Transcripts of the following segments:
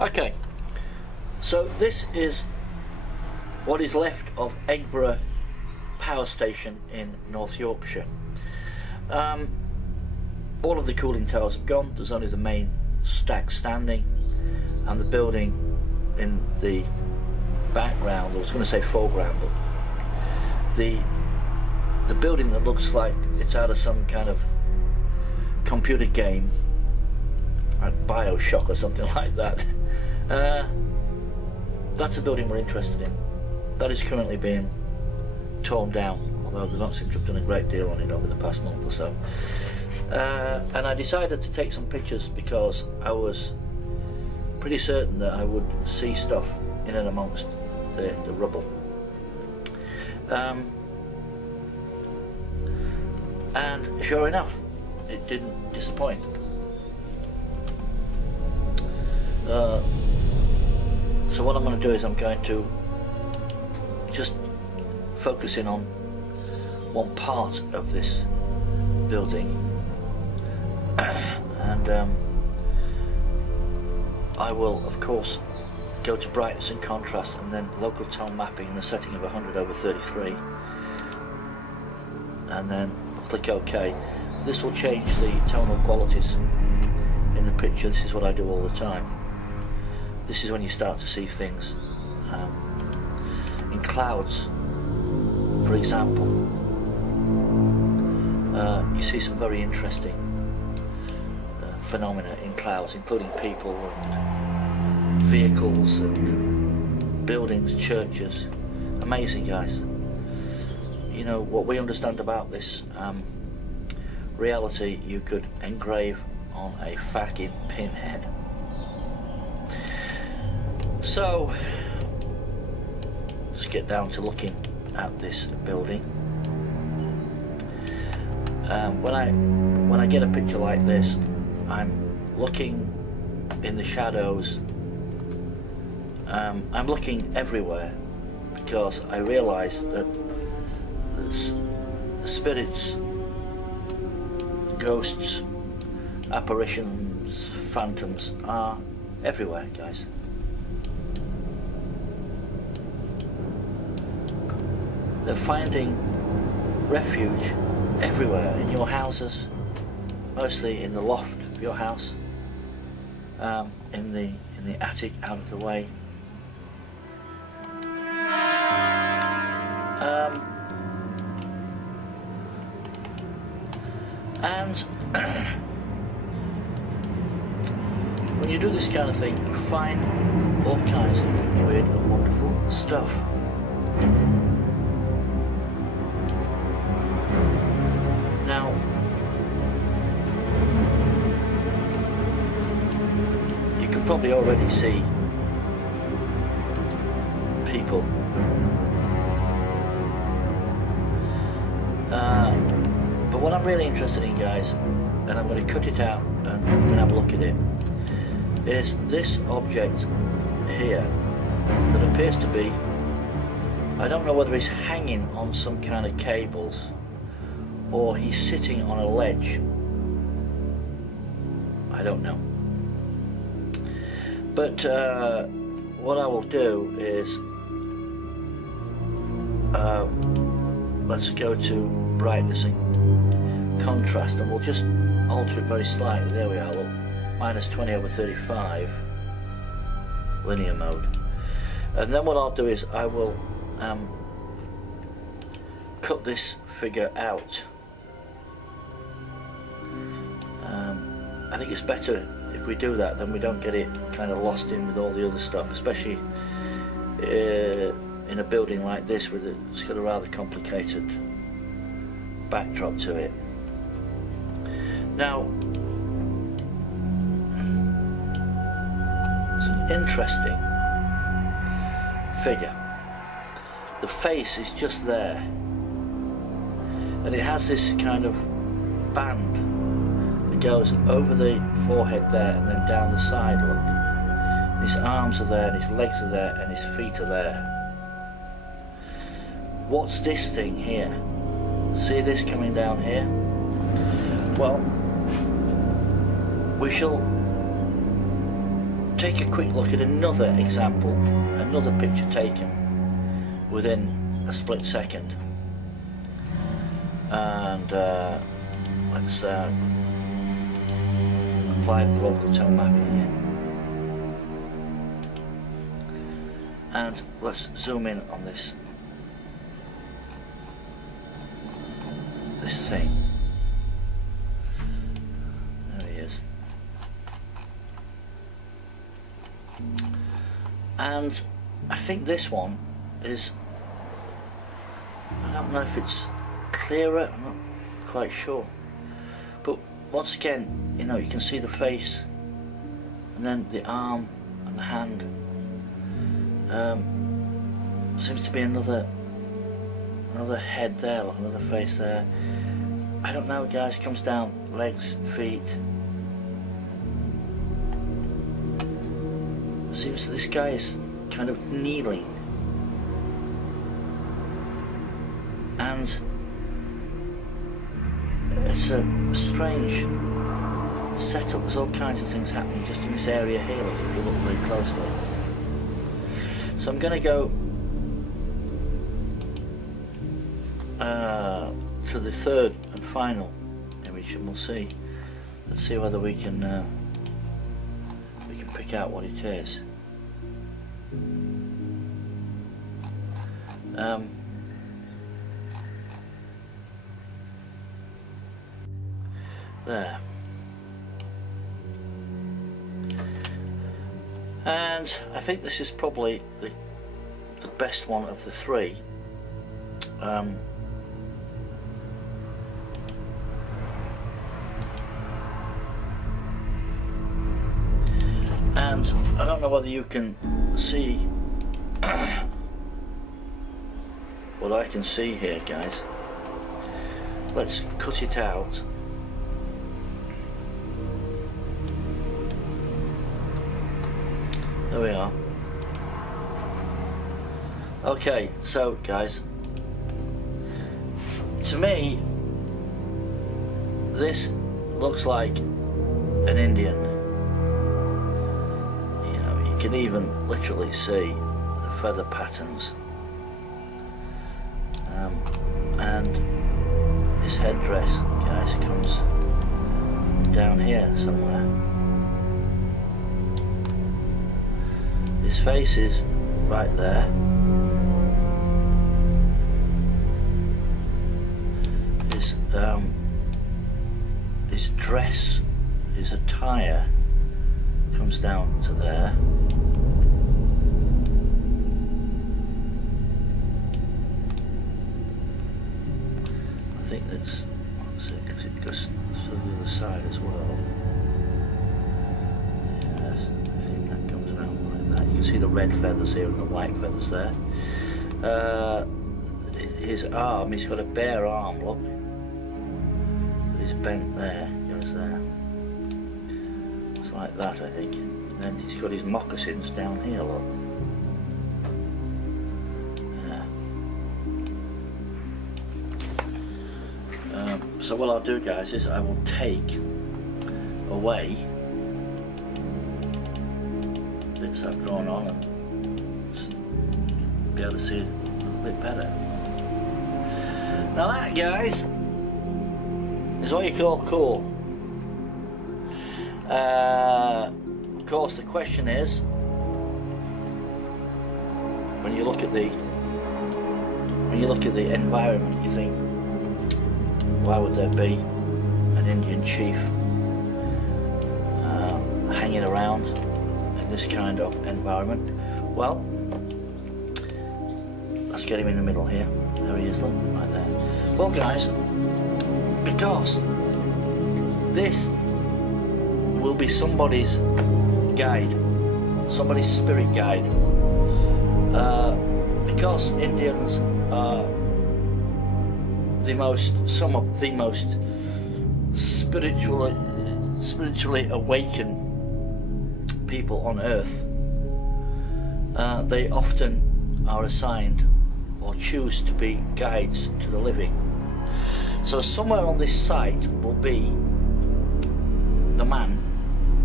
Okay, so this is what is left of Eggborough Power Station in North Yorkshire. All of the cooling towers have gone. There's only the main stack standing, and the building in the background, I was going to say foreground, but the building that looks like it's out of some kind of computer game, like Bioshock or something like that. That's a building we're interested in. That is currently being torn down, although they don't seem to have done a great deal on it over the past month or so. And I decided to take some pictures because I was pretty certain that I would see stuff in and amongst the rubble. And sure enough, it didn't disappoint. So what I'm going to do is I'm going to just focus in on one part of this building, and I will of course go to brightness and contrast and then local tone mapping in a setting of 100/33, and then click OK. This will change the tonal qualities in the picture. This is what I do all the time. This is when you start to see things in clouds, for example. You see some very interesting phenomena in clouds, including people and vehicles and buildings, churches. Amazing, guys. You know, what we understand about this reality, you could engrave on a fucking pinhead. So let's get down to looking at this building. When I get a picture like this, I'm looking in the shadows. I'm looking everywhere because I realise that the spirits, ghosts, apparitions, phantoms are everywhere, guys. They're finding refuge everywhere, in your houses, mostly in the loft of your house, in the attic, out of the way. And when you do this kind of thing, you find all kinds of weird and wonderful stuff. Now, you can probably already see people. But what I'm really interested in, guys, and I'm going to cut it out and I'm going to have a look at it, is this object here that appears to be, I don't know whether he's hanging on some kind of cables or he's sitting on a ledge. I don't know. But what I will do is let's go to brightness and contrast, and we'll just alter it very slightly. There we are, look, -20/35 linear mode. And then what I'll do is I will cut this figure out. I think it's better if we do that, then we don't get it kind of lost in with all the other stuff, especially in a building like this with it's got a rather complicated backdrop to it. Now, it's an interesting figure. The face is just there, and it has this kind of band that goes over the forehead there and then down the side, look. His arms are there, and his legs are there, and his feet are there. What's this thing here? See this coming down here? Well, we shall take a quick look at another example, another picture taken within a split second, and let's apply the local tone mapping again, and let's zoom in on this thing. There he is. And I think this one is, I don't know if it's clearer, I'm not quite sure, but once again, you know, you can see the face and then the arm and the hand. Seems to be another head there, like another face there. I don't know, guys. Comes down legs, feet. Seems this guy is kind of kneeling, and it's a strange setup. There's all kinds of things happening just in this area here, if you look very closely. So I'm going to go to the third and final image, and we'll see. Let's see whether we can pick out what it is. There. And I think this is probably the best one of the three. And I don't know whether you can see what I can see here, guys. Let's cut it out. There we are. Okay, so guys, to me this looks like an Indian. You know, you can even literally see the feather patterns, and his headdress, guys, comes down here somewhere. His face is right there. His dress, his attire comes down to there. I think that's it, because it goes to the other side as well. Yes, I think that comes around like that. You can see the red feathers here and the white feathers there. His arm, he's got a bare arm, look. He's bent there, goes there. It's like that, I think. And then he's got his moccasins down here, look. Yeah. So what I'll do, guys, is I will take away bits I've drawn on and be able to see it a little bit better. Now that, guys, is what you call cool. Of course, the question is, when you look at the environment, you think, why would there be an Indian chief hanging around in this kind of environment? Well, let's get him in the middle here. There he is, look, right there. Well, guys, because this will be somebody's guide, somebody's spirit guide, because Indians are some of the most spiritually awakened people on earth. They often are assigned or choose to be guides to the living. So somewhere on this site will be the man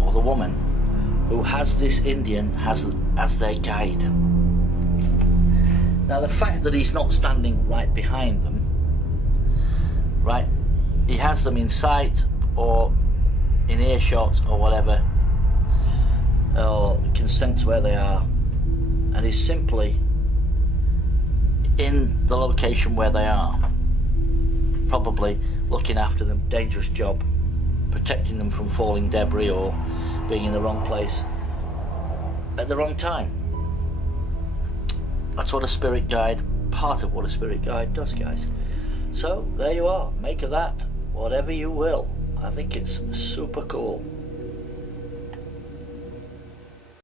or the woman who has this Indian as their guide. Now the fact that he's not standing right behind them, right, he has them in sight or in earshot or whatever, or can sense where they are, and he's simply in the location where they are, probably looking after them. Dangerous job, protecting them from falling debris or being in the wrong place at the wrong time. That's what a spirit guide, part of what a spirit guide does, guys. So there you are, make of that whatever you will. I think it's super cool.